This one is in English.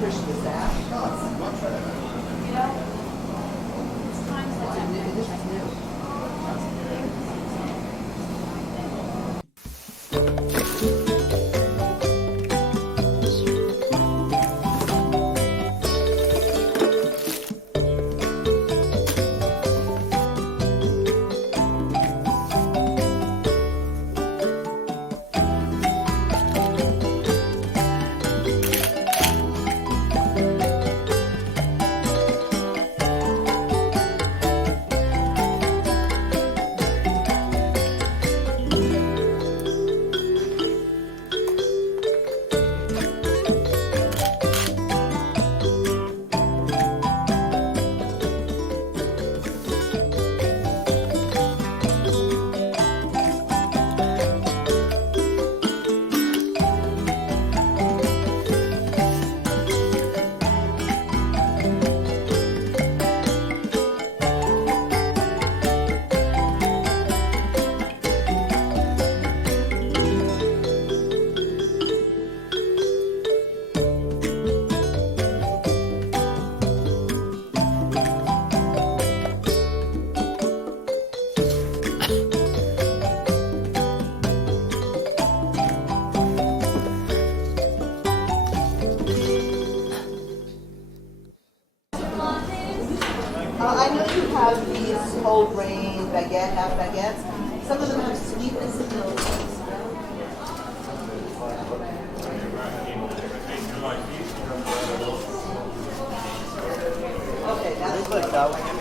push the sash. This is new. I know you have these whole grain baguette, half baguettes. Some of them have sweetness in those. Okay, that's